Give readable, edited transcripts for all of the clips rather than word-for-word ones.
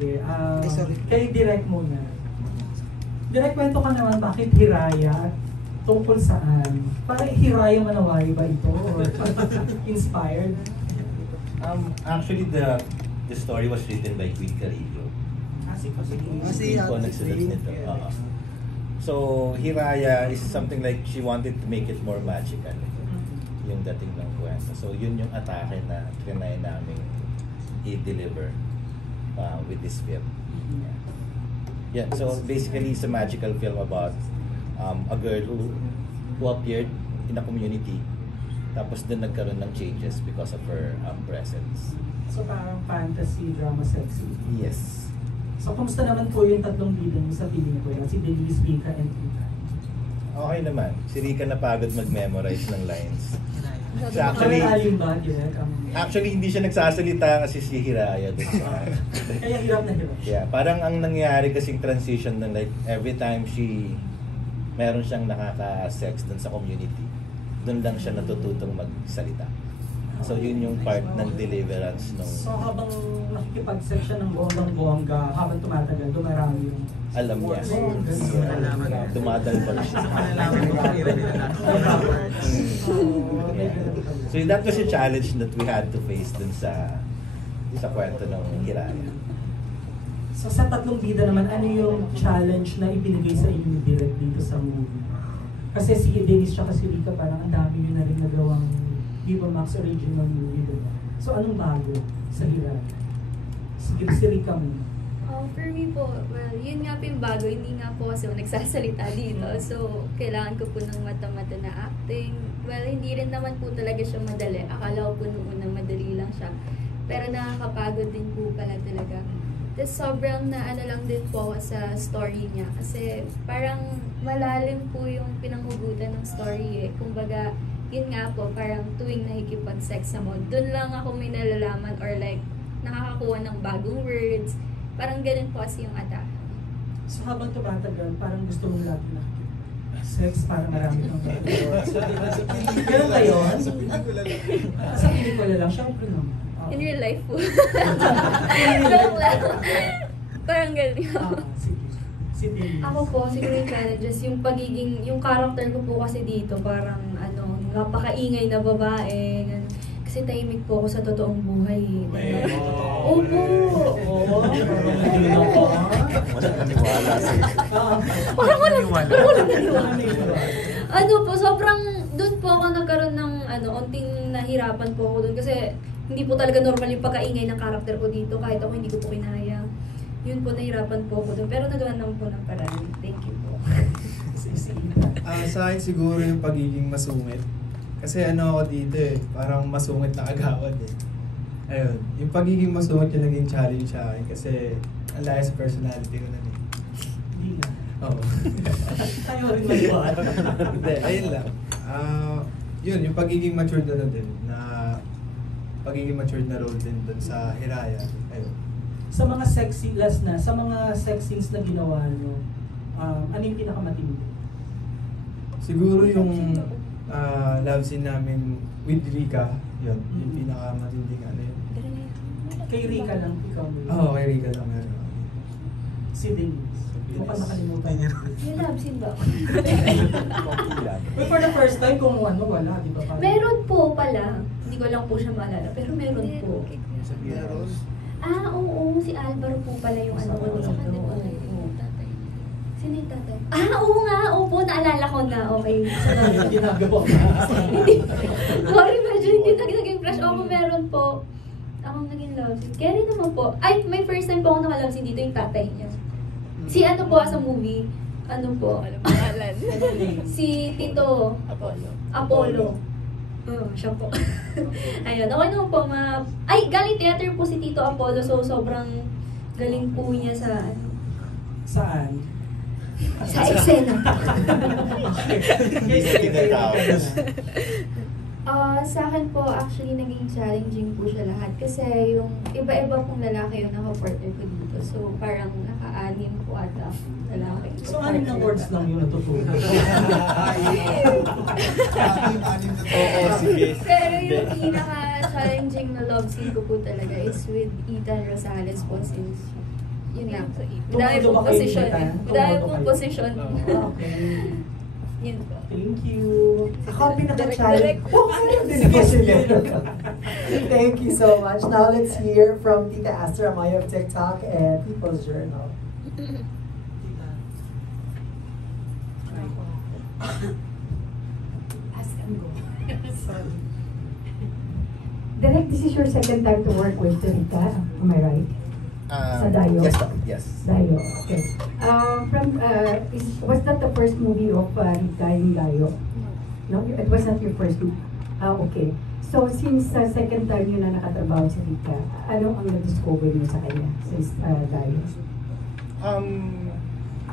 sige. Sorry. Kay Direk muna. Direk, kwento ka naman, bakit Hiraya? Tungkol saan? Parang Hiraya Manawari ba ito? Or inspired? Actually, the story was written by Queen Carillo. Kasi Queen po nagsulat nito. So, Hiraya is something like she wanted to make it more magical. Yung dating ng kwento. So, yun yung atake na trinay namin i-deliver with this film. Yeah, so basically it's a magical film about a girl who appeared in a community, tapos din nagkaroon ng changes because of her presence. So parang fantasy, drama, sexy. Yes. So kumusta naman po yung tatlong bida niyo sa piling ko? Si Denise, Rika, and Rika? Okay naman. Si Rika napagod mag-memorize ng lines. Siya actually hindi siya nagsasalita kasi si Hiraya doon. Kaya hirap na hirap. Yeah, parang ang nangyayari kasing transition ng like every time meron siyang nakaka-sex dun sa community, dun lang siya natututong magsalita. So yun yung part ng deliverance nung... So habang nakikipag-sex siya ng bonggang-bongga, habang tumatagal, dumarami yung... Alam niya. Dumadal pala siya. So that was a challenge that we had to face dun sa kwento ng Hiraya. So sa tatlong bida naman, ano yung challenge na ibinigay sa inyo ni Direk dito sa movie? Kasi si Denise tsaka si Rika, parang ang dami nyo na rin nagawang Viva Max original movie, diba? So anong bago sa Hiraya? Sige, si Rika muna. For me po, well, yun nga po yung bago, hindi nga po kasi nagsasalita dito. So, kailangan ko po ng mata-mata na acting. Well, hindi rin naman po talaga siya madali. Akala ko po nung unang madali lang siya. Pero nakakapagod din po pala talaga. Tapos sobrang na ano lang din po sa story niya. Kasi parang malalim po yung pinanghugutan ng story eh. Kumbaga, yun nga po, parang tuwing nakikipag-sex mo, dun lang ako may nalalaman or like, nakakakuha ng bagong words. Parang ganun po kasi yung atake. So habang tumatagal, parang gusto mong lagi na sex para marami kang gagawin. Ganun kayo? Sa pelikula lang. Sa pelikula lang, syempre naman. In real life po. Joke lang. Parang ganun. Sige. Si Denise. Ako po, siguro yung challenges, yung character ko po kasi dito, parang napakaingay na babae. Kasi tahimik po ako sa totoong buhay. Opo! Oo. Parang walang naniwala. Ano po, sobrang doon po ako nagkaroon ng unting nahirapan po ako doon. Kasi hindi po talaga normal yung pagkaingay ng karakter ko dito. Kahit ako hindi ko po kinaya. Yun po, nahirapan po ako doon. Pero nagawa naman po ng paraan. Thank you po. Sa akin siguro yung pagiging masungit. Kasi ako dito parang masungit na agawad Ayun, yung pagiging masungit yung naging challenge sa akin kasi ang layo sa personality ko na Hindi na. Oo. Tayo rin mag-iwan. Hindi, ayun lang. Yun, yung pagiging matured pagiging matured na role din dun sa Hiraya. Ayun. Sa mga sexy, sa mga sex scenes na ginawa nyo, ano yung pinakamatindi? Siguro yung love scene namin with Rika, yun, yung pinakamatinding yun. Kay Rika lang, ikaw mo. Oo, kay Rika lang meron. Si Denise. Mukhang nakalimutan niya. Yung love scene ba? But for the first time, kung wala, di ba? Meron po pala. Hindi ko lang po siya maalala, pero meron po. Meron. Oo, si Alvaro po pala yung ko dito. Sino yung tatay? Oo nga, opo, naalala ko na. Okay. Ginagawa ko. Sorry, medyo hindi na naging flash. Ako meron po. Akong naging love scene. Kaya rin naman po. Ay, may first time po ako naka-love scene dito, yung tatay niya. Si po sa movie. Ano po? Si Tito Apollo. Siya po. Ayun, okay naman po. Ay, galing theater po si Tito Apollo. So, sobrang galing po niya sa... Saan? Sa eksena. Sa akin po, actually, naging challenging po siya lahat. Kasi yung iba-iba pong lalaki yung naka-partner ko dito. So, parang naka-anim po ata lalaki. So, anim na words lang yung natutunan. Oo, sige. Pero yung pinaka-challenging na love scene ko po talaga is with Ethan Rosales po since Yun nga. Tumulo Madami ba pong kayo posisyon. dito? Madami Tumulo pong kayo? posisyon. Okay. Yun po. Thank you. Ako ang pinaka-challenge. Oh, Hindi ko sila. Thank you so much. Now let's hear from Tita Aster Amaya of TikTok and People's Journal. Ask and go. Sorry. Direk, this is your second time to work with Rika, am I right? Sa Dayo? Yes, ma'am. Yes. Dayo, okay. Was that the first movie of Rika in Dayo? No, it was not your first movie. Okay. So since second time yun na nakatrabaho sa Rika, ano ang na-discover niyo sa kanya since Dayo?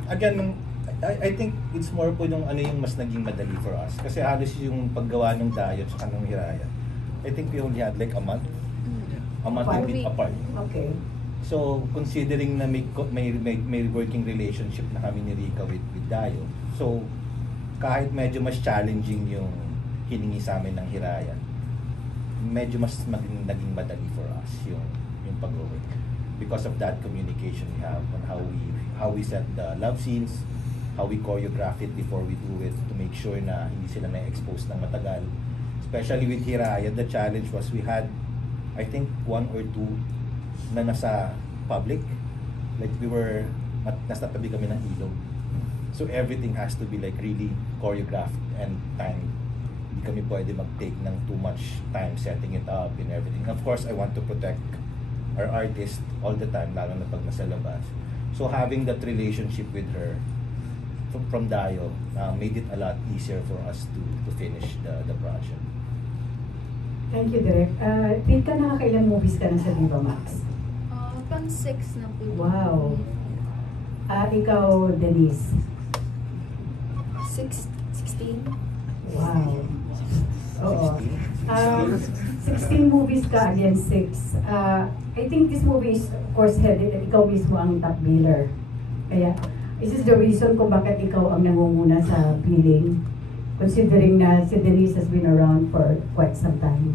Again, I think it's more po yung ano yung mas naging madali for us. Kasi halos yung paggawa ng Dayo at saka ng Hiraya. I think we only had like a month. A month and a bit apart. Okay. So, considering na may working relationship na kami ni Rika with Dayo, so, kahit medyo mas challenging yung hiningi sa amin ng Hiraya, medyo mas naging madali for us yung pag-work. Because of that communication we have on how we set the love scenes, how we choreograph it before we do it to make sure na hindi sila na-expose ng matagal. Especially with Hiraya, the challenge was we had, I think, 1 or 2 na nasa public. Like nasa tabi kami ng ilog. So everything has to be like really choreographed and timed. Hindi kami pwede mag-take ng too much time setting it up and everything. Of course, I want to protect our artist all the time, lalo na pag nasa labas. So having that relationship with her from Dayo made it a lot easier for us to finish the project. Thank you, Direk. Rika, nakakailang movies ka na sa Viva Max? Pang 6 na po. Wow. Ikaw, Denise? 16? Wow. Oo. 16 movies ka against 6. I think this movie is, of course, headed at ikaw mismo ang top biller. Kaya, this is the reason kung bakit ikaw ang nangunguna sa billing. Considering na si Denise has been around for quite some time.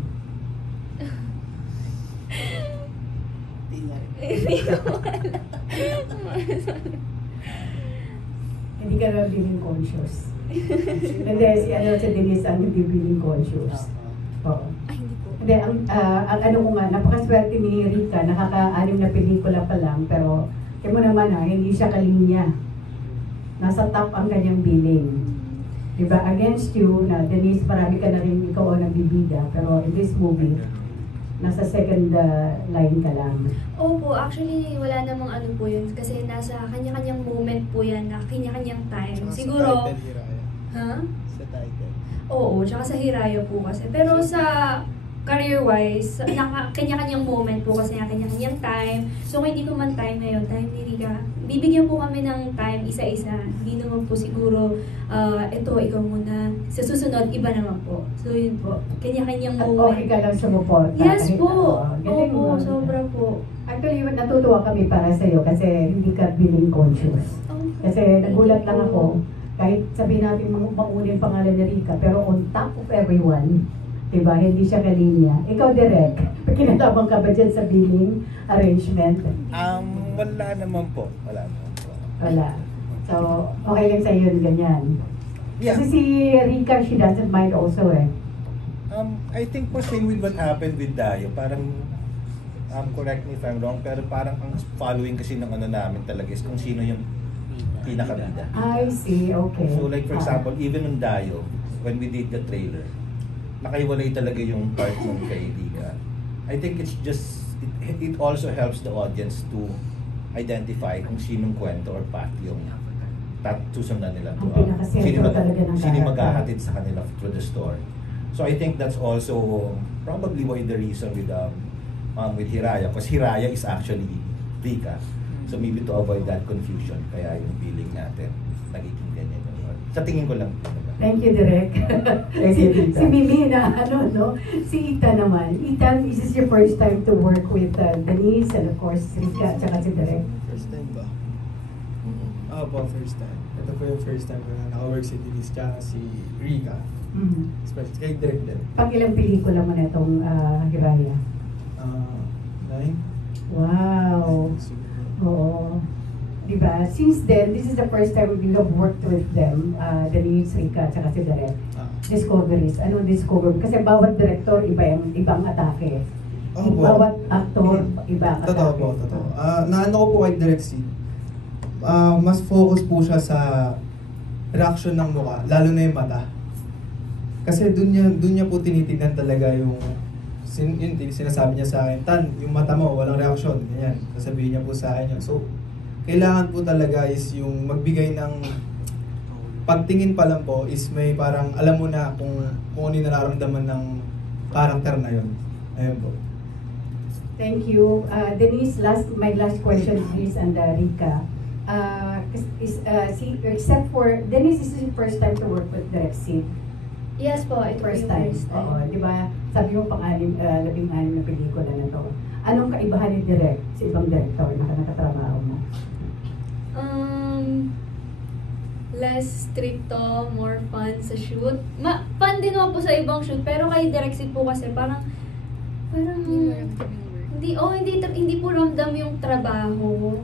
Hindi ka naman billing conscious. Hindi, si Denise ang hindi billing conscious. Oo. Ay, hindi po. Hindi, ang ano ko nga, napakaswerte ni Rika, nakaka-6 na pelikula pa lang, pero kaya mo naman hindi siya kalinya. Nasa top ang kanyang billing. Diba, against you, na Denise, marami ka na rin ikaw ang nagbibida, pero in this movie, nasa second line ka lang. Opo, actually wala namang ano po yun kasi nasa kanya-kanyang moment po yan na kanya-kanyang time. Siguro, ha? Sa title. Oo, tsaka sa Hiraya po kasi. Pero sa career-wise, kanya-kanyang moment po kasi kanya-kanyang time. So kung hindi ko man time ngayon, time ni Rika, bibigyan po kami ng time isa-isa. Hindi naman po siguro, ito, ikaw muna. Sa susunod, iba naman po. So yun po, kanya-kanyang At moment. okay ka lang sumuporta. Yes kahit po. ano. Galing Opo, mo. sobra po. Actually, natutuwa kami para sa'yo kasi hindi ka billing conscious. Kasi nagulat lang ako, kahit sabihin natin maunang pangalan ni Rika, pero on top of everyone, diba, hindi siya kalinya. Ikaw, Direk, kinalaman ka ba dyan sa billing arrangement? Wala naman po. Wala naman po. Wala. So, okay lang sa'yo yun, ganyan. Yeah. Kasi si Rika, she doesn't mind also eh. I think po same with what happened with Dayo. Parang, correct me if I'm wrong, pero parang ang following kasi ng ano namin talaga is kung sino yung pinakabida. I see, okay. So like for example, even on Dayo, when we did the trailer, nakaiwalay talaga yung part ng kay Rika. I think it's just, it also helps the audience to identify kung sinong kwento or path yung susundan nila. Ang pinaka-sentro talaga ng Sino character. maghahatid sa kanila through the story. So I think that's also probably why the reason with Hiraya, because Hiraya is actually Rika. So maybe to avoid that confusion, kaya yung billing natin nagiging ganyan. Sa tingin ko lang. Thank you, Direk. si Mimi na no? Si Ita naman. Ita, is this your first time to work with Denise and of course Rika at saka si Direk? First time ba? Oo po, first time. Ito po yung first time ko na naka-work si Denise tsaka si Rika. Especially kay Direk din. Pag ilang pelikula mo na itong Hiraya? 9? Wow! Oo. Diba? Since then, this is the first time we have worked with them, Denise, Rika, at saka si Direk. Discoveries. Anong discover? Kasi bawat director, ibang atake. Opo. Bawat actor, iba ang atake. Totoo po, totoo. Naano ko po kay Direk Sid, mas focus po siya sa reaction ng mukha, lalo na yung mata. Kasi dun niya po tinitignan talaga yung sinasabi niya sa akin, Tan, yung mata mo, walang reaction. Ganyan, sasabihin niya po sa akin yun. So, kailangan po talaga is yung magbigay ng pagtingin pa lang po is may parang alam mo na kung ano yung nararamdaman ng character na yun. Ayun po. Thank you. Denise, my last question is and Rika. Except for, Denise, this is your first time to work with Direk Sid. Yes po, ito First yung time. first time. Oo, di ba? Sabi mo labing-anim na pelikula na to. Anong kaibahan ni Direk sa ibang director na nakatrabaho mo? Less stricto, more fun sa shoot. Fun din naman po sa ibang shoot, pero kay Direk Sid po kasi parang hindi po ramdam yung trabaho.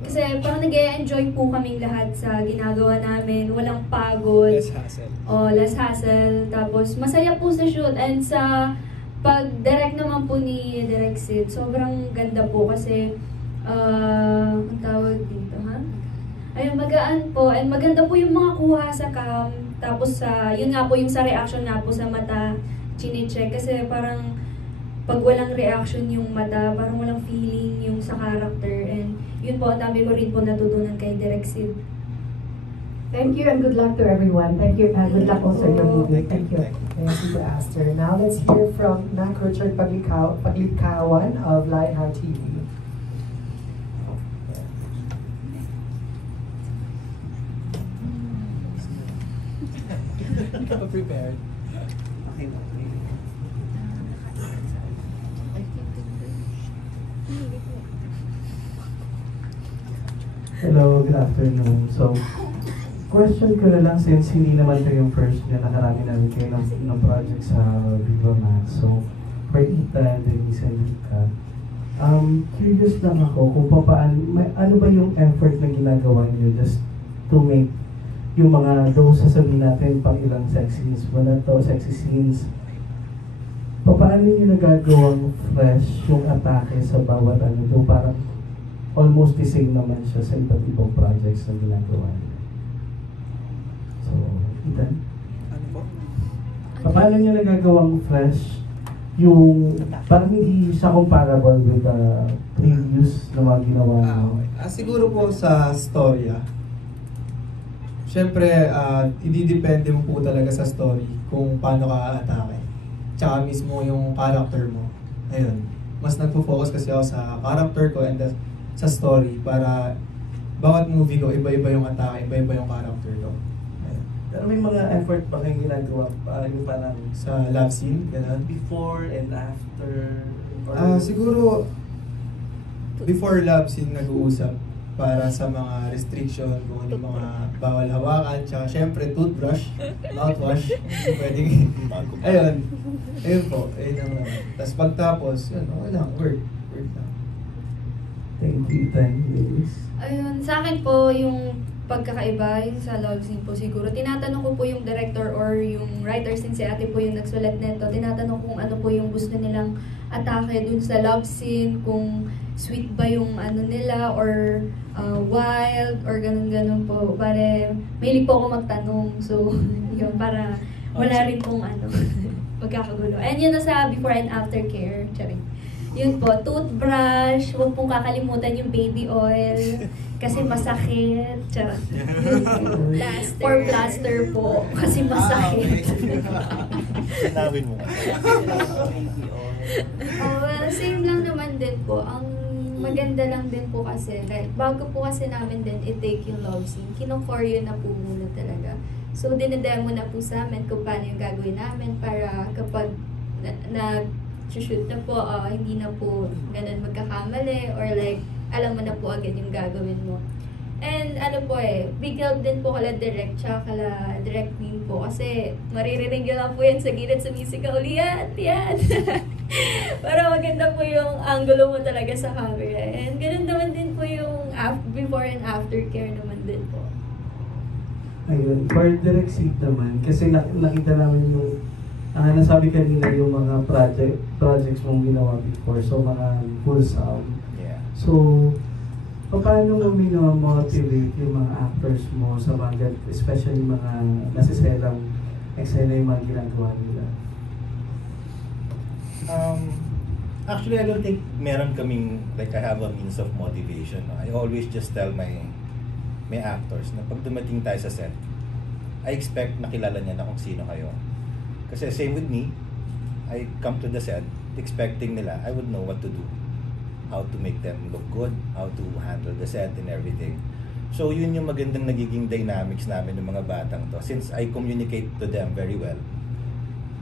Kasi parang nag-enjoy po kaming lahat sa ginagawa namin. Walang pagod. Less hassle. Less hassle. Tapos masaya po sa shoot. And sa pag-direct naman po ni Direk Sid, sobrang ganda po kasi ang tawag dito, ha? Ayun, magaan po. And maganda po yung mga kuha sa cam. Tapos yun nga po yung sa reaction nga po sa mata, chine-check. Kasi parang pag walang reaction yung mata, parang walang feeling yung sa character. And yun po, ang dami ko rin po natutunan kay Direk Sid. Thank you and good luck to everyone. Thank you and good luck also in your movie. Thank you. Thank you to Aster. Now let's hear from Mac Richard Paglikawan of Lionheart TV. Prepared. Hello, good afternoon. So, question ko na lang since hindi naman ito yung first na nakarami namin kayo ng project sa Viva Max. So, for Ita, Denise, and Rika, curious lang ako kung ano ba yung effort na ginagawa niyo just to make yung mga those sasabihin natin pang ilang sex scenes, wala to sexy scenes. Paano niyo nagagawang fresh yung atake sa bawat ano do parang almost the same naman siya sa iba't ibang projects na ginagawa niya. So, Ethan? Ano po? Paano niya nagagawang fresh yung parang hindi siya comparable with the previous na mga ginawa niya? Okay. Siguro po sa storya. Siyempre, ididepende mo po talaga sa story kung paano ka atake. Tsaka mismo yung character mo. Ayun. Mas nagpo-focus kasi ako sa character ko and sa story para bawat movie ko, iba-iba yung atake, iba-iba yung character ko. Ayun. Pero may mga effort ba kayong ginagawa? Yung parang Sa love scene, gano'n. before and after? Siguro, before love scene nag-uusap para sa mga restriction, kung ano yung mga bawal hawakan, tsaka syempre toothbrush, mouthwash, hindi pwedeng. Ayun. Ayun po, ayun lang naman. Tapos pagtapos, yun, okay lang, work lang. Thank you, Denise. Ayun, sa akin po yung pagkakaiba yung sa love scene po siguro. Tinatanong ko po yung director or yung writer since si ate po yung nagsulat nito. Tinatanong kung ano po yung gusto nilang atake dun sa love scene, kung sweet ba yung ano nila or wild or ganun-ganun po. Pare, mahilig po ako magtanong. So, yun, para wala rin pong ano, pagkakagulo. And yun na sa before and after care. Charing. Yun po, toothbrush, huwag pong kakalimutan yung baby oil kasi masakit. Charot. Plaster. Or plaster po kasi masakit. Tinawin mo. Well, same lang naman din po. Ang maganda lang din po kasi, like, bago po kasi namin din i-take yung love scene, kino-choreo na po muna talaga. So, dinedemo na po sa amin kung paano yung gagawin namin para kapag nag-shoot na po, hindi na po ganun magkakamali or like, alam mo na po agad yung gagawin mo. And ano po big help din po kala direct tsaka kala direct queen po kasi maririnig nyo lang po yan sa gilid sumisigaw, liyan. Para maganda po yung angulo mo talaga sa camera. And ganun naman din po before and after care naman din po. Ayun, for direct seat naman, kasi nakita namin yung, nasabi kanina yung mga projects mong ginawa before, so mga full sound. Yeah. So, paano mo motivate yung mga actors mo sa mga, especially mga nasiselang eksena yung mga ginagawa nila? Actually, I don't think meron kaming, like, I have a means of motivation. No? I always just tell my actors na pag dumating tayo sa set, I expect nakilala niya na kung sino kayo. Kasi same with me, I come to the set expecting nila, I would know what to do. How to make them look good, how to handle the set and everything. So yun yung magandang nagiging dynamics namin ng mga batang to. Since I communicate to them very well,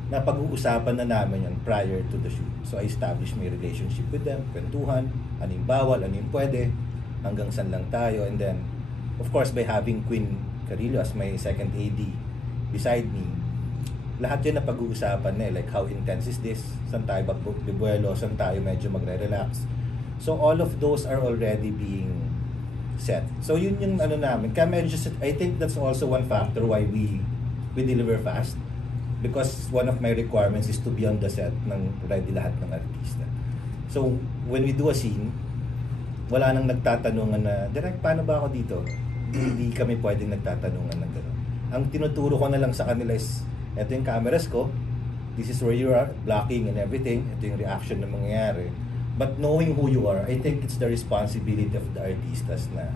na pag-uusapan na namin yun prior to the shoot. So I establish my relationship with them, kwentuhan, ano yung bawal, ano yung pwede, hanggang saan lang tayo. And then, of course, by having Queen Carillo as my second AD beside me, lahat yun na pag-uusapan na like how intense is this, saan tayo bibuelo, saan tayo medyo magre-relax. So all of those are already being set. So yun yung ano namin. Kaya medyo, I think that's also one factor why we deliver fast. Because one of my requirements is to be on the set ng ready lahat ng artista. So, when we do a scene, wala nang nagtatanungan na, Direk, paano ba ako dito? Hindi kami pwedeng nagtatanungan ng gano'n. Ang tinuturo ko na lang sa kanila is, eto yung cameras ko, this is where you are, blocking and everything, ito yung reaction na mangyayari. But knowing who you are, I think it's the responsibility of the artistas na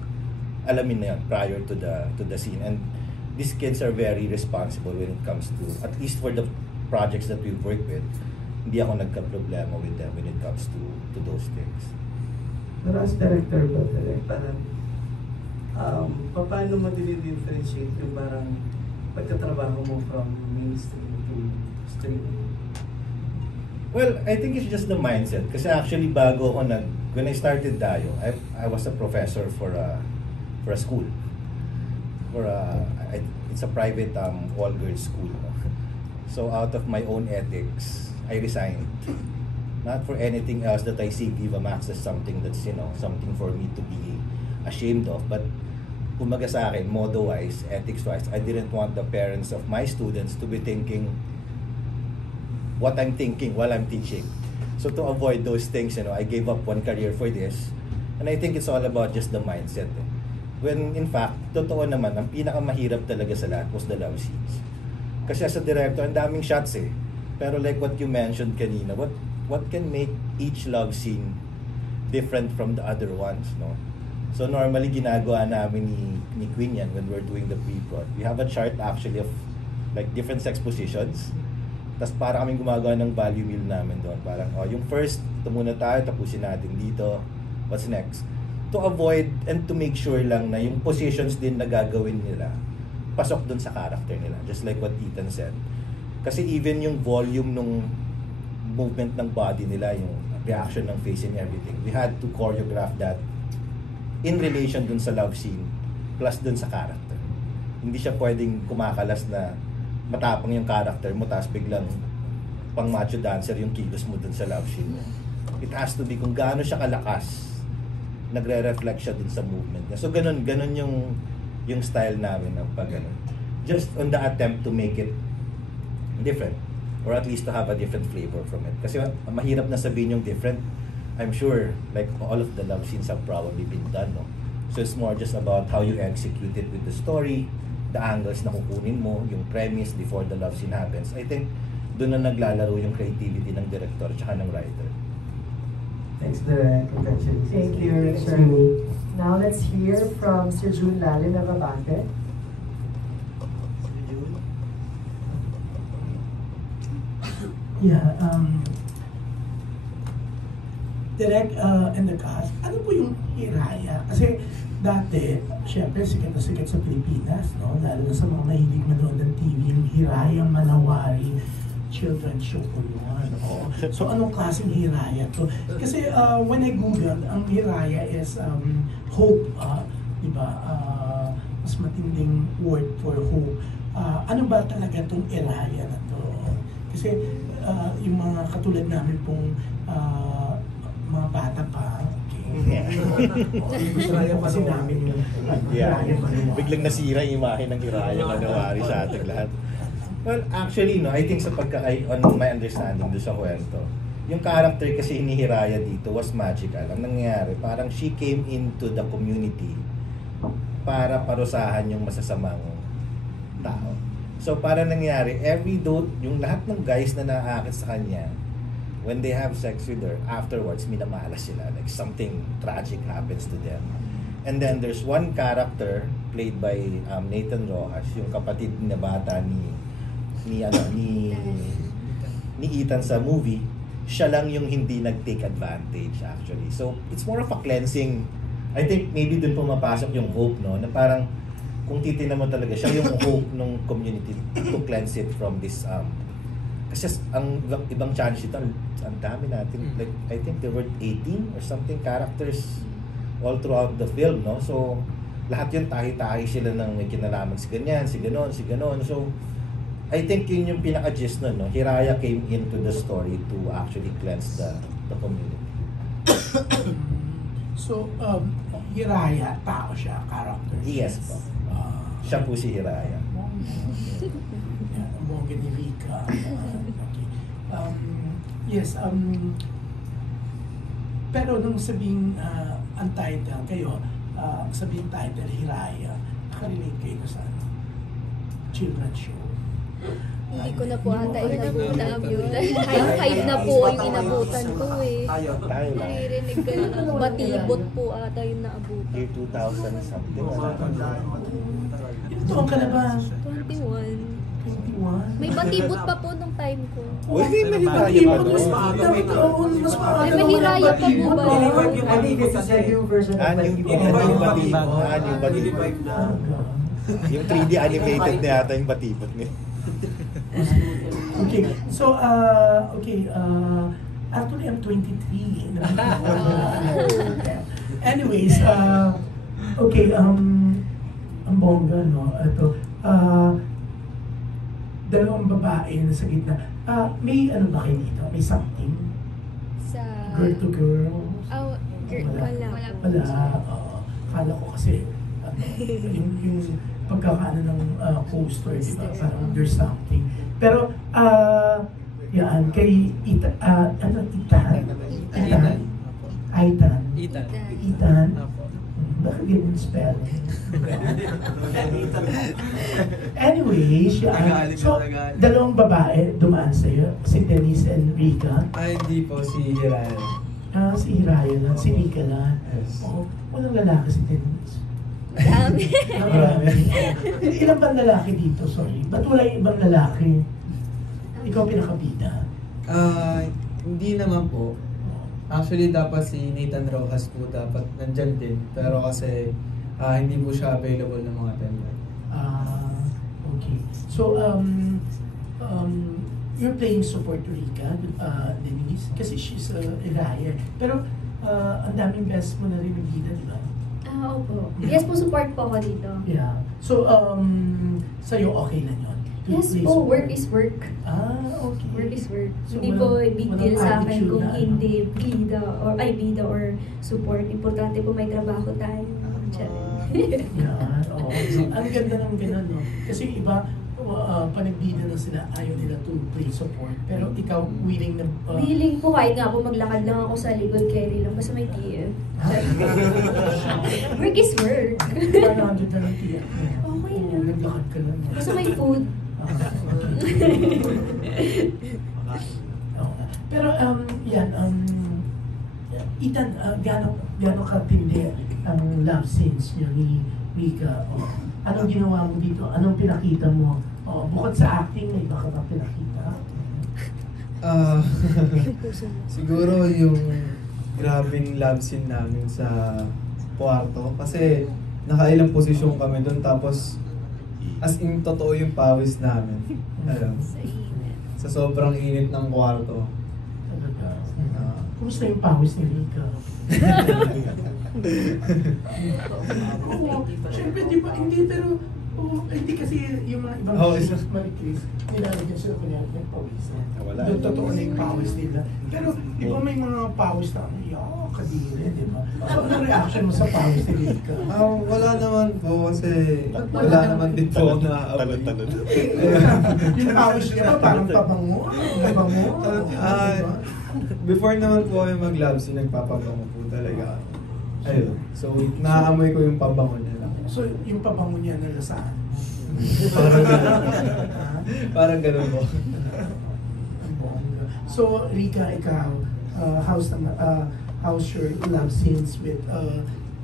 alamin na yan prior to the scene. And these kids are very responsible when it comes to, at least for the projects that we've worked with, hindi ako nagka-problema with them when it comes to those things. Pero as director ba, parang, paano mo dinidifferentiate yung parang pagkatrabaho mo from mainstream to streaming? Well, I think it's just the mindset. Kasi actually, bago ako when I started Dayo, I was a professor for a school. It's a private all-girls school. No? So out of my own ethics, I resigned. Not for anything else that I see Viva Max as something that's, something for me to be ashamed of. But kumaga sa akin, modo-wise, ethics-wise, I didn't want the parents of my students to be thinking what I'm thinking while I'm teaching. So to avoid those things, I gave up one career for this. And I think it's all about just the mindset. When in fact, totoo naman, ang pinakamahirap talaga sa lahat was the love scenes. Kasi as a director, ang daming shots eh. Pero like what you mentioned kanina, what can make each love scene different from the other ones, no? So normally ginagawa namin ni Queen yan when we're doing the pre-prod. We have a chart actually of like different sex positions. Tapos para kaming gumagawa ng value meal namin doon. Parang, yung first, ito muna tayo, tapusin natin dito. What's next? To avoid and to make sure lang na yung positions din na gagawin nila pasok dun sa character nila, just like what Ethan said. Kasi even yung volume nung movement ng body nila, yung reaction ng face and everything, we had to choreograph that in relation dun sa love scene plus dun sa character. Hindi siya pwedeng kumakalas na matapang yung character mo tapos biglang pang macho dancer yung kilos mo dun sa love scene. It has to be kung gaano siya kalakas, nagre-reflect siya dun sa movement niya. So ganun yung style namin ng pag just on the attempt to make it different or at least to have a different flavor from it. Kasi mahirap na sabihin yung different. I'm sure like all of the love scenes have probably been done, no? So it's more just about how you execute it with the story, the angles na kukunin mo, yung premise before the love scene happens. I think doon na naglalaro yung creativity ng director at ng writer. Thanks, Direk. Congratulations. Thank you, Sir. Now let's hear from Sir June Lalin of Abante. Yeah, Direk and the cast, ano po yung Hiraya? Kasi dati, syempre sikat na sikat sa Pilipinas, no? Lalo na sa mga mahilig manood ng TV, yung Hiraya Manawari children's show po yun. Oh. So anong klaseng Hiraya to? Kasi when I googled, ang Hiraya is hope, di ba? Mas matinding word for hope. Ano ba talaga tong Hiraya na to? Kasi yung mga katulad namin pong mga bata pa, okay, Yeah. Gusto na kasi namin yung Yeah. Hiraya Manowari. Biglang nasira yung imahe ng Hiraya Manowari sa ating lahat. Well, actually, no, I think on my understanding doon sa kwento, yung character kasi ni Hiraya dito was magical. Ang nangyayari, parang she came into the community para parusahan yung masasamang tao. So, para nangyari, yung lahat ng guys na naaakit sa kanya, when they have sex with her, afterwards, minamalas sila. Like, something tragic happens to them. And then, there's one character, played by Nathan Rojas, yung kapatid na bata ni Ethan sa movie. Siya lang yung hindi nag-take advantage, actually. So, it's more of a cleansing. I think, maybe dun pumapasok yung hope, no? Na parang, kung titignan mo talaga, siya yung hope ng community to cleanse it from this kasi ang ibang challenge ito, ang dami natin, like I think there were 18 or something characters all throughout the film, no? So lahat yun tahi-tahi sila ng may kinalaman si ganyan, si ganon. So I think yun yung pinaka-gist nun, no? Hiraya came into the story to actually cleanse the community. So, Hiraya, tao siya, character. Yes po. Siya po si Hiraya. Ang bongga ni Rika. Okay. Yes, pero nung sabing ang title kayo, sabing title Hiraya, nakarelate kayo sa children's show. Hindi ko na po ata inaabutan. High na po yung inabutan ko eh. Tayo lang. Naririnig ko na batibot po ata yung naabutan. Year 2000 something. Ilan taon ka na ba? 21. 21? May batibot pa po nung time ko. Uy, may Hiraya pa doon. Mas maaga Ay, may Hiraya pa po ba? I think this is a new version of Yung batibot. Yung 3D animated na yata yung batibot niya. Okay, so, actually I'm 23. Anyways, okay, ang bongga, no? Ito, dalawang babae na sa gitna. May ano ba kayo dito? May something? Sa... Girl to girl? Wala. Wala. Kala ko kasi, yung pagkakaano ng poster, di ba? Parang there's something. Pero, yan, kay Ethan. Bakit ganyan spell? Anyways, so, dalawang babae dumaan sa'yo, si Denise and Rika. Ay, hindi po, si Hiraya. Si Hiraya lang, si Rika lang. Yes. Oh, walang lalaki si Denise. Dami. Ilan bang lalaki dito? Sorry. Ba't wala yung ibang lalaki? Ikaw pinakabida. Hindi naman po. Actually, dapat si Nathan Rojas po dapat nandyan din. Pero kasi hindi po siya available ng mga time. Okay. So, you're playing support to Rika, Denise, kasi she's a Hiraya. Pero, ang daming best mo na rin ng bida, di ba? Opo. Yes po, support po ako dito. Yeah. So, sa'yo okay na yun? Yes po, work is work. Okay. Work is work. So, Hindi po big deal sa akin attitude kung na, hindi bida or support. Importante po may trabaho tayo. Yan, oo. Ang ganda ng gano'n, no? Kasi iba, panagbida na sila, ayaw nila to play support. Pero ikaw, willing na... Willing po, kahit nga po maglakad lang ako sa likod, carry lang, basta may TF. Work is work. Paano na ng tiyak mo? Okay Oo, lang. naglakad ka lang. Basta may food. Pero yan, Ethan, gano'ng katindi ang love scenes niyo ni Rika? Anong ginawa mo dito? Anong pinakita mo? Bukod sa acting, may iba ka ba pinakita? Siguro yung grabing love scene namin sa kwarto. Kasi nakailang posisyon kami doon, tapos as in totoo yung pawis namin. Alam, sa sobrang init ng kwarto. Talaga. Kumusta yung pawis ni Rika? Oo, syempre di ba, hindi, pero Oo, hindi kasi yung mga ibang Oh, shoes, isa- Marikris, nilalagyan sila kunyari ng pawisan. Wala. Yung totoo na yung pawis nila. Pero di ba may mga pawis na, kadire, di ba? So, anong reaction mo sa pawis ni Rika? Wala naman po kasi wala naman din po ako naaamoy. Talon. Yung pawis niya ba parang pabango? Pabango? Ah, before naman po kami mag-labs, nagpapabango po talaga. Ayun. So, naaamoy ko yung pabango niya lang. So, yung pabango niya na lasaan. Parang gano'n. Parang gano'n po. Ang bongga. So, Rika, ikaw, how's your love scenes with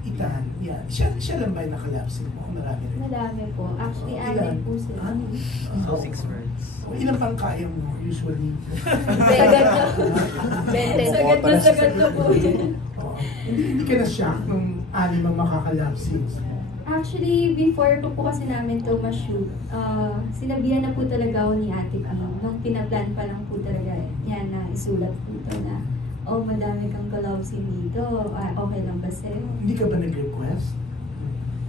Ethan? Yeah. Siya lang ba yung naka-love scene mo? Marami rin. Madami po. Actually, Ilan? anim po sila. So, 6 words. Ilan pang kaya mo usually? Sagad na. Sagad na po yun. Oo. Hindi ka na shock nung anim ang makaka-love scenes mo? Actually, before po kasi namin to ma-shoot, sinabihan na po talaga ako ni Ate P. Nung pinaplan pa lang po talaga yan na isulat po ito na, oh, madami kang ka-love scene dito. Okay lang ba sa'yo? Hindi ka ba nag-request?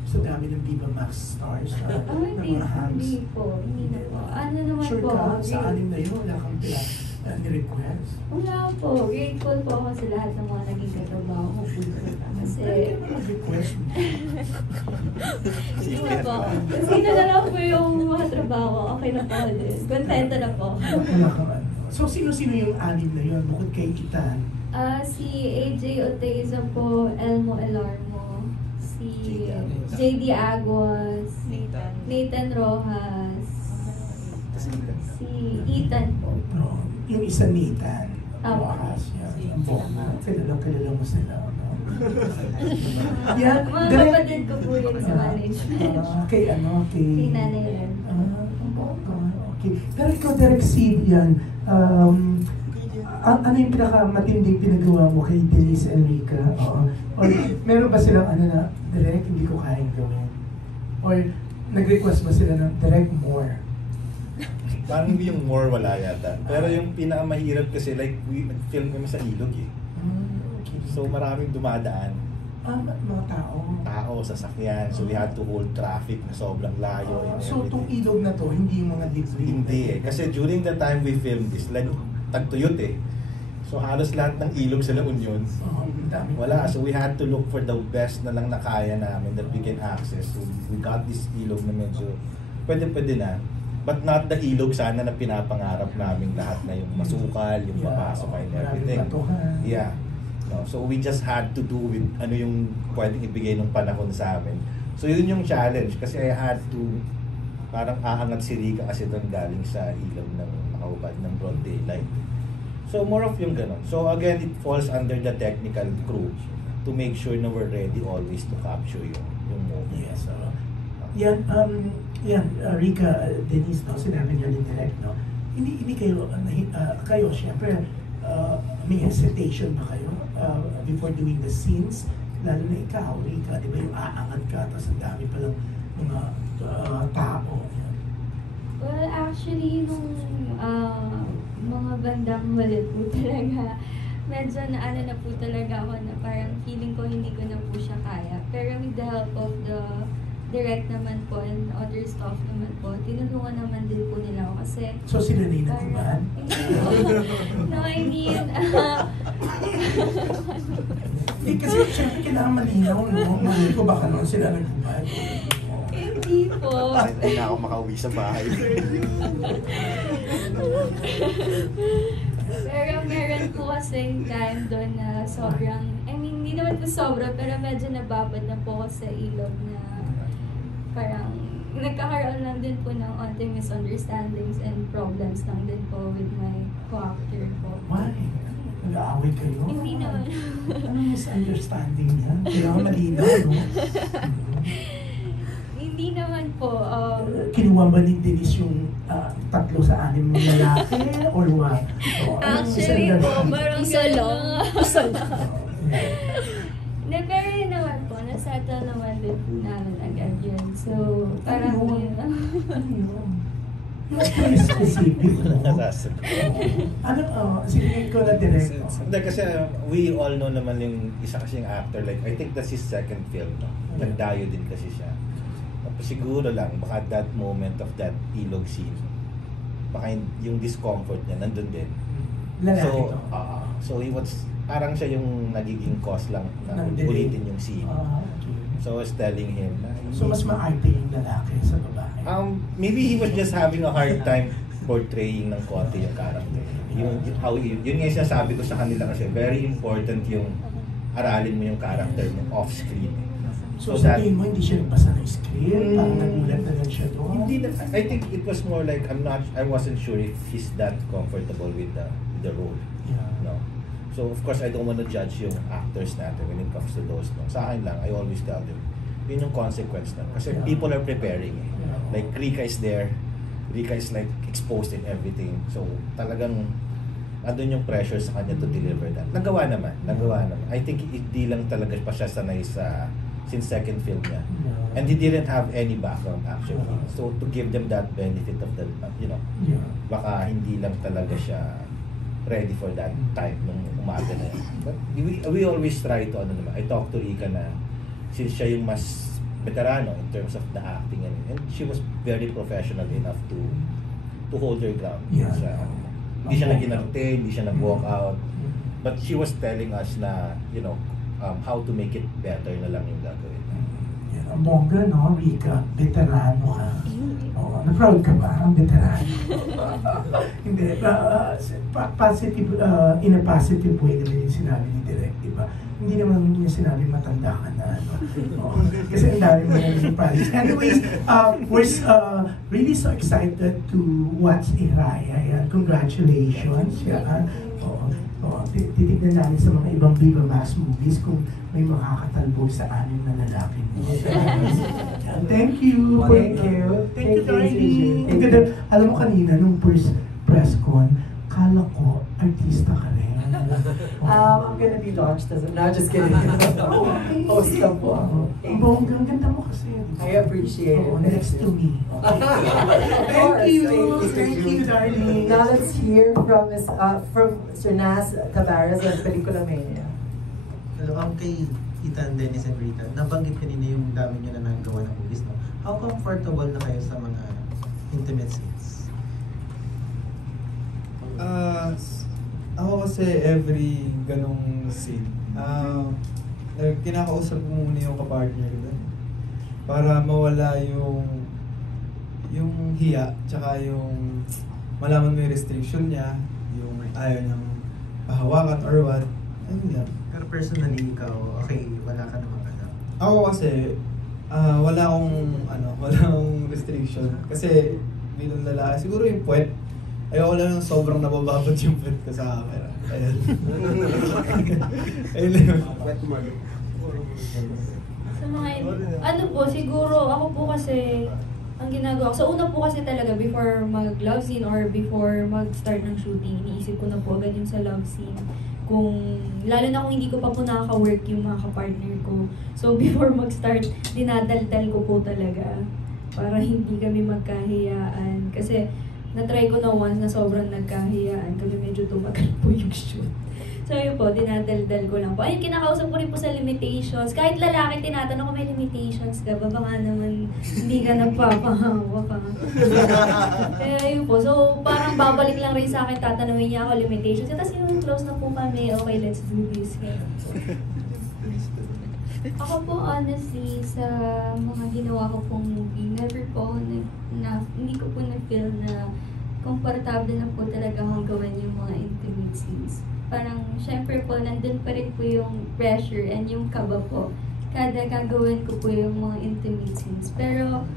Sa dami ng Viva Max stars na Hindi, mga hams? hindi po. Hindi na po. Ano naman Sure po? ka? Sa anim na yun, wala kang ni-request? Wala po. Grateful po ako sa lahat ng mga naging katrabaho ko po talaga. Kasi, Nag-request mo. sino po? Sino na lang po yung mga trabaho, okay na po din. Kontento na po. Wala kang ano. So, sino-sino yung anim na yun? Bukod kay Ethan, Si AJ Oteiza po, Elmo Elarmo, si JD Aguas, Nathan Rojas, si Ethan po. no? Yung isa Nathan. Tama. Rojas. Yan. Ang bongga. Kilala mo sila. No? Yan. Mga direct- kapatid ko po yun sa management. Kay ano? Si Nanay Ren. Ang bongga. Okay. Pero ikaw, Derek Sid, yan. Ano yung pinakamatinding pinagawa mo kay Denise and Rika? Or meron ba silang ano na, Derek, hindi ko kayang gawin? Or nag-request ba sila ng Derek more? Parang yung more wala yata. Pero yung pinakamahirap kasi like we nag-film kami sa ilog eh. Okay. So maraming dumadaan. Mga tao. Sasakyan. So we had to hold traffic na sobrang layo. and So itong everything. ilog na to, hindi yung mga libre? Hindi eh. Kasi during the time we filmed this, like tagtuyot eh. So halos lahat ng ilog sa La Union. Ang dami. Wala. So we had to look for the best na lang na kaya namin that we can access. So we got this ilog na medyo pwede na. But not the ilog sana na pinapangarap namin lahat na yung masukal, yung papasok and everything. Yeah. No, so we just had to do with ano yung pwedeng ibigay ng panahon sa amin. So yun yung challenge kasi I had to parang aangat si Rika kasi doon galing sa ilaw ng nakahubad ng broad daylight. So more of yung ganun. So again, it falls under the technical crew to make sure na we're ready always to capture yung movie. Yes. Rika, Denise, no, sinabi niya ni Direk, no, hindi kayo, kayo syempre, may hesitation ba kayo before doing the scenes? Lalo na ikaw, Rika, di ba yung aangat ka, tapos ang dami palang mga tao. Yan. Well, actually, nung mga bandang huli po talaga, medyo naano na po talaga ako na parang feeling ko hindi ko na po siya kaya. Pero with the help of the direct naman po and other staff naman po, tinulungan naman din po nila ako kasi... So sila na yung nakuman? No, I mean... Kasi syempre kailangan malinaw, no? Mali ko baka noon sila nakuman. Hindi po. Hindi na ako makauwi sa bahay. Pero meron po kasing time doon na sobrang, I mean, hindi naman po sobra, pero medyo nababad na po ako sa ilog na parang nagkakaroon lang din po ng onting misunderstandings and problems lang din po with my co-actor po. Why? Nag-aaway kayo? Hindi naman. Anong misunderstanding yan? Kailangan malinaw, no? Hindi naman po. Kinuha ba ni Denise yung 3 sa 6 mong lalaki? Or what? Actually po, parang Isa lang. Isa lang. Pero yun naman po, nasettle naman din po namin agad yun. So, parang yun. Specific, no? Nasasagot. Sige ko na direct. Hindi kasi we all know naman yung isa kasing actor, like I think that's his second film, no? Nagdayo din kasi siya. siguro lang, baka that moment of that ilog scene, baka yung discomfort niya, nandun din. Lalaki So, to. so he was, parang siya yung nagiging cause lang na Ng delay. ulitin yung scene. Okay. So I was telling him na, So mas maarte yung lalaki sa babae. maybe he was just having a hard time portraying ng konti yung character. Yun nga yung sinasabi ko sa kanila kasi very important yung aralin mo yung character mo off-screen. So sa tingin mo, hindi siya nagbasa ng script? Parang nagulat na lang siya doon? Hindi na, I think it was more like, I wasn't sure if he's that comfortable with the role. Yeah. No. So of course, I don't want to judge yung actors natin when it comes to those. No. Sa akin lang, I always tell them, yun yung consequence na. Kasi Yeah. people are preparing. Yeah. Like Rika is there. Rika is like exposed in everything. So talagang andun yung pressure sa kanya to deliver that. Nagawa naman. I think hindi lang talaga pa siya sanay since second film niya. Yeah. And he didn't have any background actually. So to give them that benefit of the, Yeah. baka hindi lang talaga siya ready for that time nung umaga na yun. But we always try to, I talk to Rika na since siya yung mas veterano in terms of the acting and she was very professional enough to hold her ground. Yeah. Hindi siya nag-inarte, hindi siya nag-walk out. But she was telling us na, how to make it better na lang yung gagawin. Yeah. Ang bongga, no, Rika? Veterano ka. Oh, na-proud ka ba? Ang veterano. Hindi. Positive, in a positive way naman yung sinabi ni Direk, di ba? Hindi naman niya sinabi matanda ka na. No? Oh, kasi ang dami mo na yung projects. Anyways, we're really so excited to watch Iraya. Yan. Congratulations. Yan. Titignan namin sa mga ibang Viva Max movies kung may makakatalbog sa amin na lalaki mo. Thank you. Thank you. Thank you, Thank you, darling. Gigi. Ang ganda. Alam mo kanina, nung first press con, kala ko, artista ka rin. I'm gonna be launched as a... No, just kidding. Host ka po ako. Ang bongga, ang ganda mo kasi. I appreciate it. Oh, next to me. Thank you. Thank you, darling. Now let's hear from Sir Nas Tabares of Pelikula Mania. Hello, kay Ethan, Dennis, and Rita, nabanggit kanina yung dami nyo na nagawa ng movies, no? How comfortable na kayo sa mga intimate scenes? Ako kasi every ganong scene, kinakausap ko muna yung kapartner ko doon. Para mawala yung hiya, tsaka yung malaman mo yung restriction niya, yung ayaw niyang pahawakan or what, ayun lang. Pero personally, ikaw, okay, wala ka naman alam. Ako kasi, wala akong restriction. Kasi bilang lalaki, siguro yung puwet, ayoko lang ng sobrang nabababot yung puwet ko sa camera. Ayun. Ayun lang. Sa mga, ano po, siguro, ako po kasi, ang ginagawa ko, sa una po kasi talaga, before mag-love scene or before mag-start ng shooting, iniisip ko na po agad yung sa love scene. Lalo na kung hindi ko pa po nakaka-work yung mga kapartner ko. So, before mag-start, dinadaldal ko po talaga para hindi kami magkahiyaan. Kasi, na-try ko na once na sobrang nagkahiyaan kami, medyo tumagal po yung shoot. So yun po, dinadaldal ko lang po. Ayun, kinakausap ko rin po sa limitations. Kahit lalaki, tinatanong ko may limitations ka ba? Baka naman hindi ka nagpapahawa ka. Kaya yun po. So parang babalik lang rin sa akin, tatanungin niya ako limitations. Tapos yun, close na po kami. Okay, let's do this. Kaya Ako po honestly, sa mga ginawa ko pong movie, never po ako hindi ko po na-feel na komportable na po talaga akong gawin yung mga intimate scenes. Parang, syempre po, nandun pa rin po yung pressure and yung kaba po. Kada gagawin ko po yung mga intimate scenes. Pero,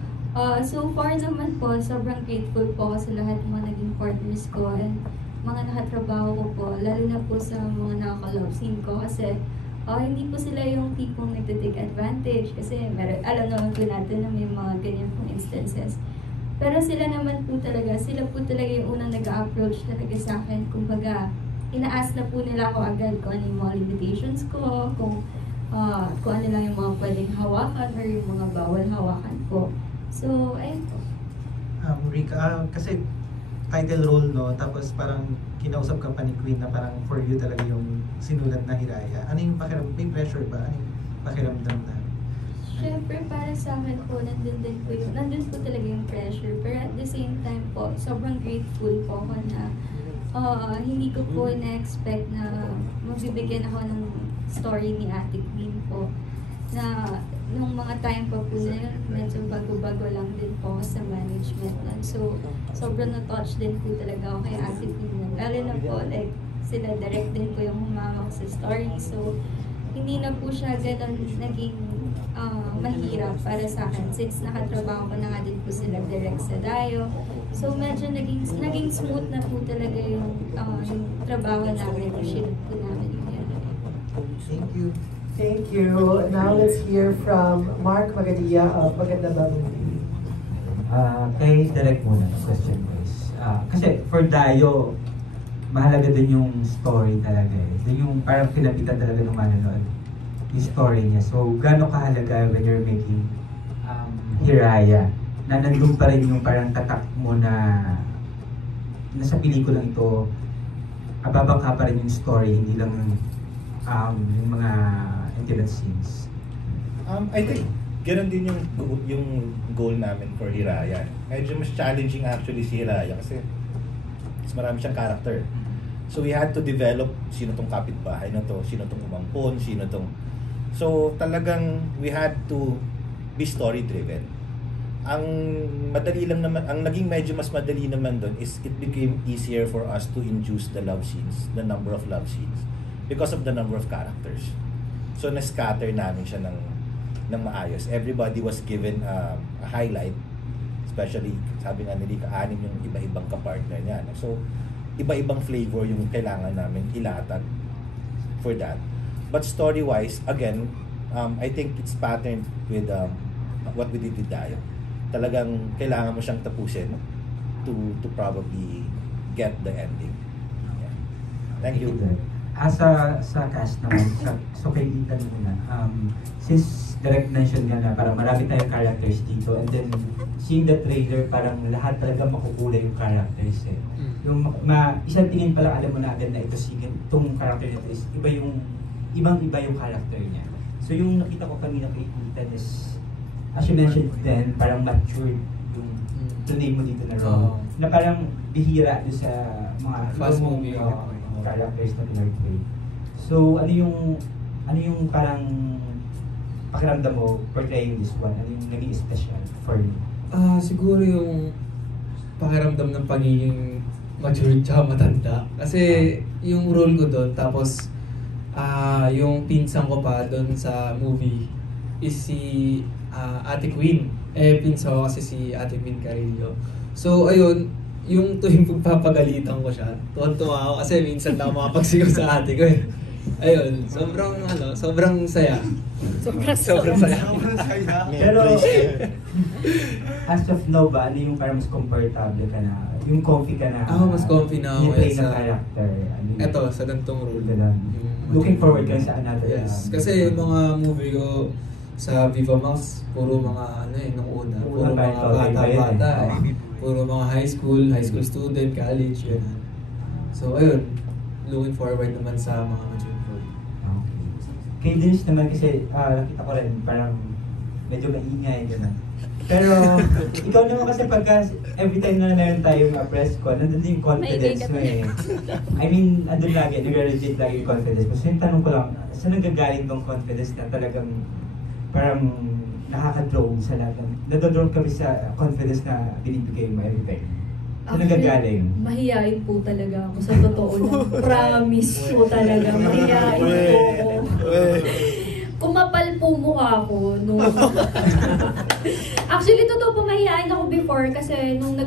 so far naman po, sobrang grateful po ako sa lahat ng mga naging partners ko and mga nakatrabaho ko po, lalo na po sa mga nakaka-love scene ko kasi hindi po sila yung tipong nagtitake advantage kasi alam naman po natin na may mga ganyan pong instances. Pero sila naman po talaga, sila po talaga yung unang nag-approach talaga sa akin. Kumbaga, ina-ask na po nila ako agad kung ano yung mga limitations ko, kung ano lang yung mga pwedeng hawakan or yung mga bawal hawakan po. So, ayun po. Rika, kasi title role, no? Tapos parang kinausap ka pa ni Queen na parang for you talaga yung sinulat na Hiraya. Ano yung pakiramdam? May pressure ba? Ano yung pakiramdam na Siyempre, para sa akin po, nandun po talaga yung pressure. Pero at the same time po, sobrang grateful po ako na hindi ko po na-expect na magbibigyan ako ng story ni Ate Queen po. Na nung mga time pa po na yun, medyo bago-bago lang din po ako sa management nun. So, sobrang na-touch din po talaga ako kay Ate Queen. Lalo na po, like, sila direct din po yung humawak sa story. So, hindi na po siya ganun naging mahirap para sa akin since nakatrabaho ko na nga din po sila direct sa Dayo. So medyo naging smooth na po talaga yung trabaho namin, yung shield po namin. Thank you. Thank you. Now let's hear from Mark Magadia of Maganda Ba Movie. Kay Direk muna, question ko is, kasi for Dayo, mahalaga din yung story talaga eh. Doon yung parang pinapitan talaga ng manonood, yung story niya. So, gaano kahalaga when you're making Hiraya, na nandun pa rin yung parang tatak mo na nasa pelikulang ito, ababangka pa rin yung story, hindi lang yung mga intimate scenes. I think ganun din yung goal namin for Hiraya. Medyo mas challenging actually si Hiraya kasi mas marami siyang character. So we had to develop sino tong kapitbahay na to, sino tong umampon, sino tong... So talagang we had to be story driven. Ang madali lang naman, ang naging medyo mas madali naman doon is it became easier for us to induce the love scenes, the number of love scenes because of the number of characters. So na-scatter namin siya ng maayos. Everybody was given a highlight, especially sabi nga ni Rika, 6 yung iba-ibang kapartner niya. So iba-ibang flavor yung kailangan namin ilatag for that. But story-wise, again, I think it's patterned with what we did with Dayo. Talagang kailangan mo siyang tapusin to probably get the ending. Yeah. Thank you. Sa cast naman, so kay Ethan muna, since direct mention nga na parang marami tayong characters dito, and then seeing the trailer, parang lahat talaga makukulay yung characters eh. Yung isang tingin pa lang alam mo na agad na itong character nito is ibang-iba yung character niya. So yung nakita ko kanina kay Ethan is, as you mentioned then, parang matured yung name mo dito na role. Na parang bihira doon sa mga fast movie characters na pinag-play. So ano yung parang pakiramdam mo portraying this one? Ano yung naging special for you? Siguro yung pakiramdam ng pagiging mature tsaka matanda. Kasi yung role ko doon, tapos yung pinsan ko pa doon sa movie is si Ate Queen. Pinsan ko kasi si Ate Queen Carillo. So ayun, yung tuwing pagpapagalitan ko siya, tuwan-tuwa ako kasi minsan na makapagsigaw sa ate ko eh. Ayun, sobrang saya. Sobrang saya. Pero, as of now ba, ano yung parang mas comfortable ka na? Yung comfy ka na? Mas comfy na ako play na character. Ito, sa gantong role. Looking forward ka sa another. Yes, kasi yung mga movie ko sa Viva Max, puro mga nung una, puro mga bata-bata. Puro mga high school student, college, yun. So, ayun, looking forward naman sa mga mature role. Okay. Kay Dennis naman kasi, nakita ko rin, parang medyo maingay, gano'n. Pero, ikaw naman kasi pagka, every time na meron tayong press ko, nandun yung confidence mo eh. I mean, andun lagi, nag-legit lagi yung confidence mo. So, yung tanong ko lang, saan nanggagaling tong confidence na talagang, parang, nakaka-draw sa lahat. Nadadraw kami sa confidence na binibigay mo every time. Saan nagagaling? Mahihain po talaga ako sa totoo lang. Promise po talaga. Mahihain po ako. Kumapal po mukha ko nung... Actually, totoo po mahihain ako before kasi nung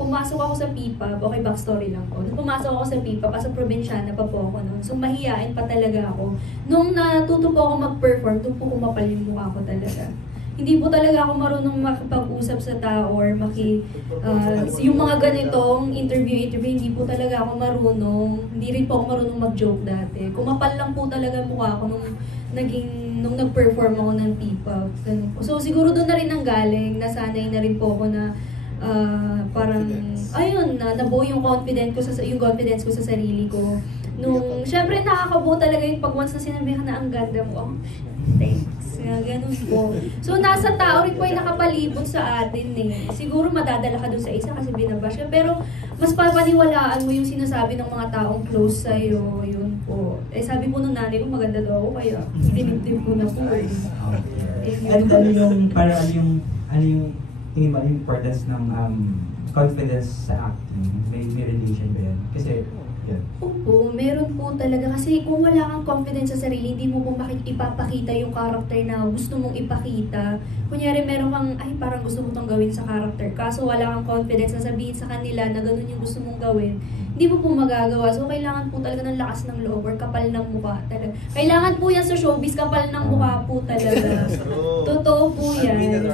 pumasok ako sa PIPA, okay, backstory lang po. Nung pumasok ako sa PIPA, kasi probinsyana pa po ako noon. So, mahihain pa talaga ako. Nung natuto po ako mag-perform, doon po kumapal yung mukha ko talaga. Hindi po talaga ako marunong makipag-usap sa tao or yung mga ganitong interview, hindi po talaga ako marunong. Hindi rin po ako marunong mag-joke dati. Kumapal lang po talaga mukha ko nung nag-perform ako ng PIPA. So siguro doon na rin ang galing, nasanay na rin po ako na parang, ayun, nabuo yung confidence ko sa sarili ko. Nung, syempre nakakabuo talaga yung pag once na sinabihan na ang ganda mo. Thanks. Ganun po. So, nasa tao rin po ay nakapalibot sa atin eh. Siguro madadala ka dun sa isa kasi binabash ka. Pero, mas papaniwalaan mo yung sinasabi ng mga taong close sa'yo. Yun po. Eh, sabi po nung nanay ko, maganda daw ako. Kaya, dinibdib ko na po eh. Ano yung, para ano yung tingin mo, yung importance ng confidence sa acting? May relation ba yan? Kasi, yan. Opo, meron po talaga. Kasi kung wala kang confidence sa sarili, hindi mo po ipapakita yung character na gusto mong ipakita. Kunyari, meron kang, parang gusto mo itong gawin sa character. Kaso wala kang confidence na sabihin sa kanila na ganun yung gusto mong gawin. Hindi mo po magagawa. So, kailangan po talaga ng lakas ng loob or kapal ng mukha talaga. Kailangan po yan sa showbiz, kapal ng mukha po talaga. Totoo po yan.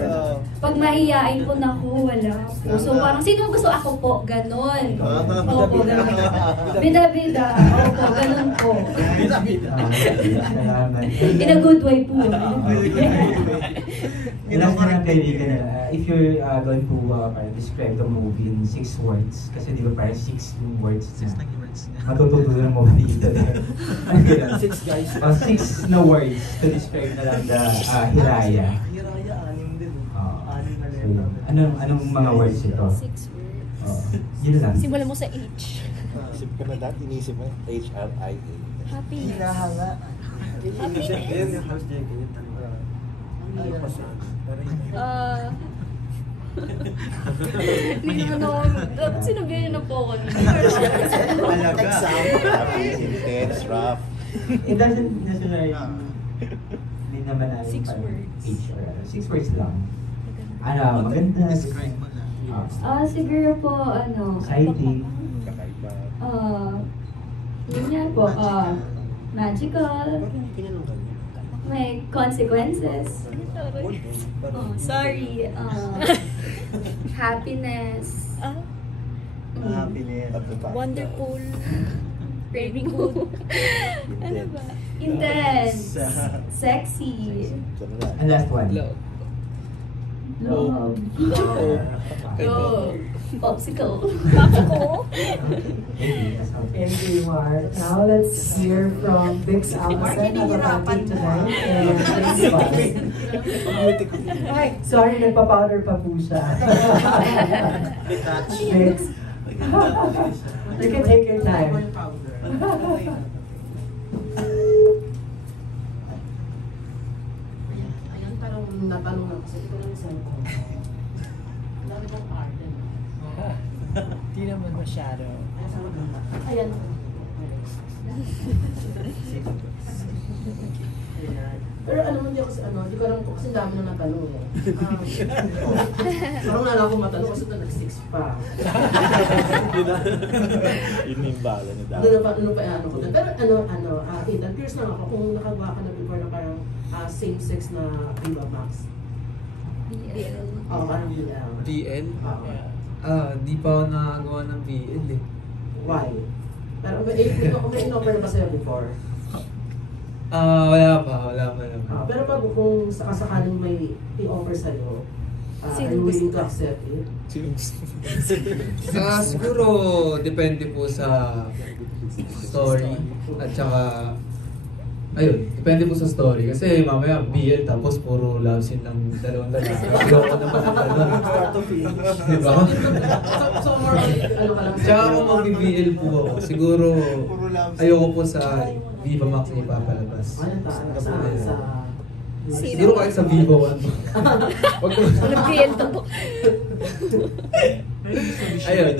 Pag mahihain po na ko, wala po. So, parang, sino gusto ako po? Ganon. Opo, ganon. Bida-bida. Opo, ganon po. In a good way po. Last na lang kaibigan na, if you're going to describe the movie in 6 words, kasi di ba parang 6 yung words na matututunan mo dito. 6 guys. 6 na words to describe na lang the Hiraya. Hiraya, 6 din. 6 na anong mga words ito? 6 words. Yun lang. Simulan mo sa H. Isip ka na dati, inisip mo HRIA. Happiness. Hinahanga. Happiness. Hindi naman ako, dapat sinabihan na po ako. Talaga. Intense, rough. It doesn't necessarily mean naman na 6 words. 6 words lang. Maganda. Describe mo lang. Siguro po, Exciting. yun nga po, magical, may consequences. Sorry, happiness. Happiness. Wonderful. Very good. Ano ba? Intense. Sexy. And last one. Love. Popsicle. Popsicle. Thank you, Mark. Now let's hear from Vix Almacen na babating tonight. And Ay, sorry, nagpa-powder pa po siya. Vix. You can take your time. Ayan, parang natanong ako kasi ito lang yung cellphone. Ang dami kong card. Di naman masyado. Ayan. Pero hindi ako hindi ko alam kung kasi dami na natanong eh. Parang nala ko matanong kasi ito nag-6 pa. Yun yung bala ni Dad. Ano pa ko na. Pero Ethan, curious lang ako kung nakagawa ka na before na parang same-sex na Viva Max. BL. Oo, parang BL. BL? Di pa ako nakagawa ng BL eh. Why? Pero may in-offer na ba sa'yo before? Wala pa naman. Pero pag kung sakasakaling may i-offer sa'yo, are you willing to accept it? Siguro depende po sa story at saka depende po sa story kasi mamaya BL tapos puro love scene ng dalawang lalaki. Ayoko naman ng gano'n. Diba? So more ka lang. Tsaka kung mag-BL po ako, siguro ayoko po sa Viva Max na ipapalabas. Siguro kahit sa Viva 1. Nag-BL to po. Ayun.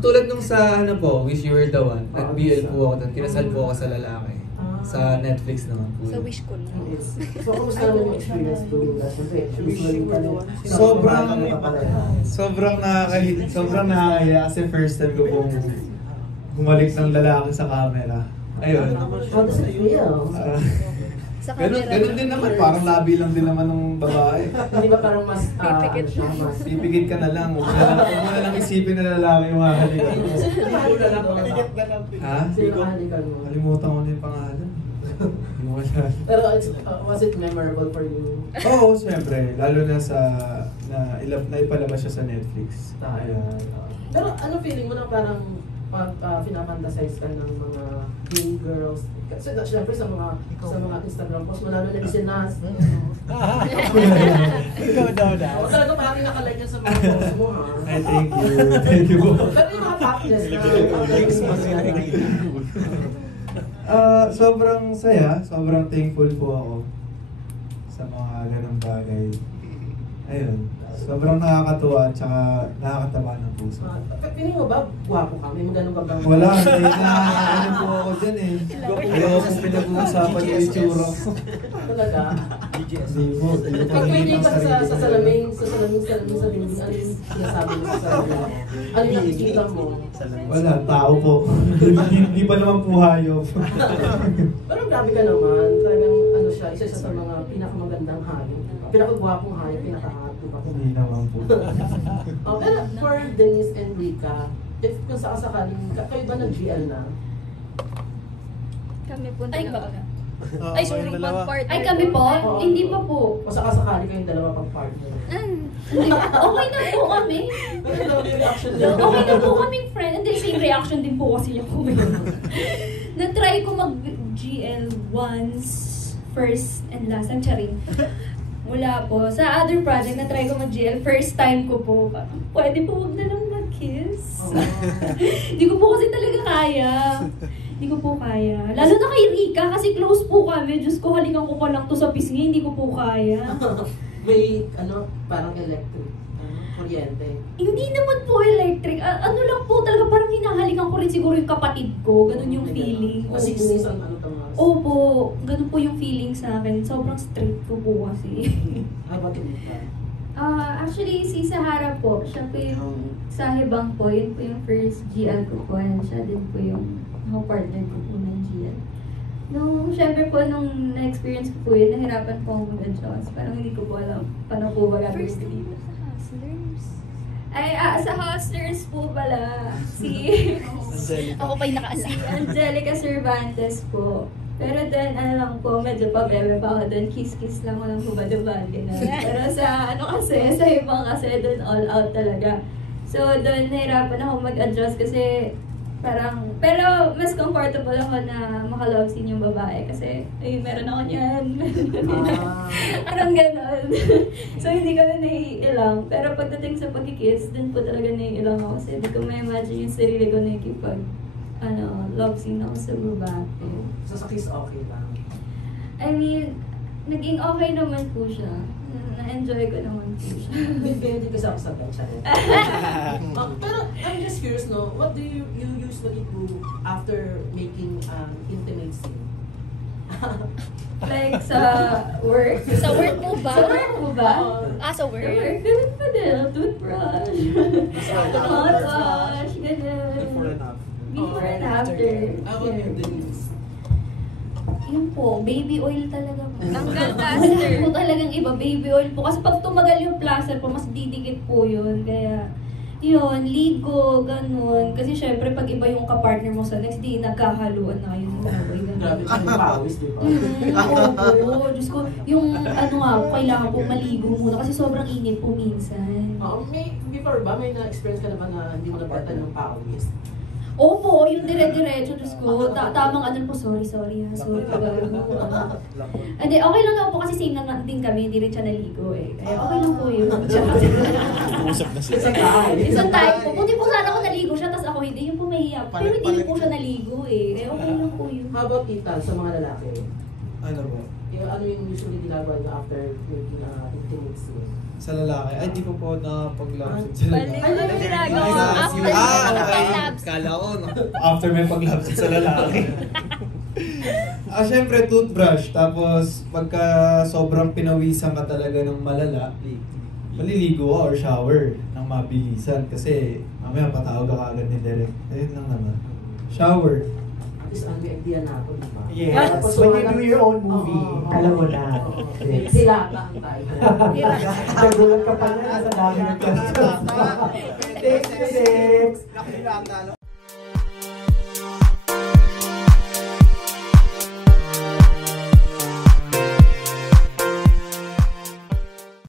Tulad nung sa Wish You Were the One, nag-BL po ako doon. Kinasal po ako sa lalaki. Sa Netflix naman po. Sa Wish ko lang. So, kamusta naman yung experience to sobrang nakakahiya kasi first time ko pong bumalik ng lalaki sa camera. Ayun. How does it feel? Sa camera. Ganun din naman, parang labi lang din naman ng babae. Hindi ba parang mas Pipikit. Pipikit ka na lang, huwag mo na lang isipin na lalaki yung hahalikan mo. Ha? Sino nakahalikan mo? Kalimutan ko na yung pangalan. Hindi ko siya. Pero was it memorable for you? Oo, siyempre. Lalo na sa na na naipalabas siya sa Netflix. Ayun. Pero ano feeling mo na parang pag pinapantasize ka ng mga gay girls? Kasi syempre sa mga Instagram post mo, lalo na si Nas. Ikaw daw daw. O talaga parang nakalike yan sa mga post mo, ha? Ay, thank you. Thank you po. Pero yung mga topless na, Sobrang saya, sobrang thankful po ako sa mga ganong bagay. Ayun, sobrang nakakatuwa at saka nakakataba ng puso. Piling mo ba, gwapo ka? May magano ka bang... Wala, ano po ako dyan eh. Ayaw kong pinag-uusapan yung itsura ko. Talaga? Hindi po, hindi po Pag may nakikita ka ang sarili sa ko. salamin, sa dingding, ano yung sinasabi mo sa salamin? Ano yung nakikita mo? Wala, tao po. Hindi pa naman po hayop. Pero grabe ka naman. Talagang ano siya, isa sa mga pinakamagandang hayop. Pinakagwapong hayop, pinakahangat ko pa. Hindi naman po. Pero for Denise and Rika, if kung sakasakaling, kayo ba nag-GL na? Kami po Ay, dalawa. ba? Ay, sorry, mag-partner. Ay, kami po? Oo. Hindi pa po. O sakasakali kayong dalawa pag-partner? Hindi. Okay na po kami. Ano yung reaction niyo? Okay na po kaming friend. Hindi, same reaction din po kasi ako. Na-try ko mag-GL once, first and last time, charing. Wala po. Sa other project, na-try ko mag-GL, first time ko po. Pwede po huwag na lang mag-kiss. Hindi ko po kasi talaga kaya. Hindi ko po kaya. Lalo na kay Rika, kasi close po kami. Diyos ko, halikan ko pa lang to sa pisngi. Hindi ko po kaya. May, parang electric, kuryente. Hindi naman po electric. Ano lang po talaga, parang hinahalikan ko rin siguro yung kapatid ko. Ganun yung feeling. Kasi Opo. ano tamas? Opo, ganun po yung feeling sa akin. Sobrang strict ko po kasi. How about Rika? Actually, si Sahara po, siya po yung sahibang po. Yun po yung first GL ko po. And siya din po yung partner ko po ng GL. Syempre po, nung na-experience ko po yun, nahirapan po akong mag-adjust. Parang hindi ko po alam paano po ba gagawin First dito. sa Hustlers. Ay, sa Hustlers po pala, si Ako pa yung nakaalam. si Angelica Cervantes po. Pero then, ano lang po, medyo pabebe pa ako doon. Kiss-kiss lang, walang hubad-hubad. Pero sa sa ibang kasi doon all out talaga. So doon, nahirapan ako mag-adjust kasi parang, pero mas comfortable ako na makalove scene yung babae kasi, ay, meron ako niyan. Parang ganon. So, hindi ko na naiilang. Pero pagdating sa pagkikiss, dun po talaga naiilang ako kasi hindi ko ma-imagine yung sarili ko na ikipag, love scene ako sa babae. So sa kiss okay lang? I mean, naging okay naman po siya. Na-enjoy ko naman po siya. Hindi kasi ako sa bench. Pero I'm just curious, no? What do you usually do after making intimate scene? Like sa work. Sa work po ba? Sa work po ba? Sa work? Sa work, ganun pa din. Toothbrush. Mouthwash, ganun. Before and after. How about you, Denise? Yun po, baby oil talaga po. Tanggal Wala plaster. po talagang iba, baby oil po. Kasi pag tumagal yung plaster po, mas didikit po yun. Kaya, yun, ligo, ganun. Kasi syempre, pag iba yung kapartner mo sa next day, nagkahaluan na yun. Grabe ka yung pawis, di ba? Oo, Diyos ko, yung kailangan po maligo muna kasi sobrang init po minsan. Before ba, may na-experience ka naman na hindi mo nagtatan ng pawis? Opo, yung dire-diretso, Diyos ko. Tamang po, sorry ha. Sorry pagawin mo. Hindi, okay lang ako po kasi same lang din kami, hindi rin siya naligo eh. Kaya okay lang po yun. Usap na sila. Isang tayo po. Buti po sana ako naligo siya, tapos ako hindi. Yun po mahiya. Pero hindi rin po siya naligo eh. Kaya okay lang po yun. How about Ethan, sa mga lalaki? Ano po? Ano yung usually ginagawa niyo after making intimate scene? Sa lalaki, ay di ko po nakapag-love sa lalaki. Ano yung ginagawa after pag-labs? Kala ko, no? After may pag-love sa lalaki. Syempre toothbrush, tapos pagka sobrang pinawisan ka talaga ng malala, maliligo ka or shower ng mabilisan kasi mamaya patawag ka agad ni Derek. Ayun lang naman. Shower. At least may idea na ako, di ba? Yes, Tapos, when you do your own movie, alam mo na. Yes. Hilata ang tayo. Nagulat ka pa na sa dami ng questions. Thank you, Dex.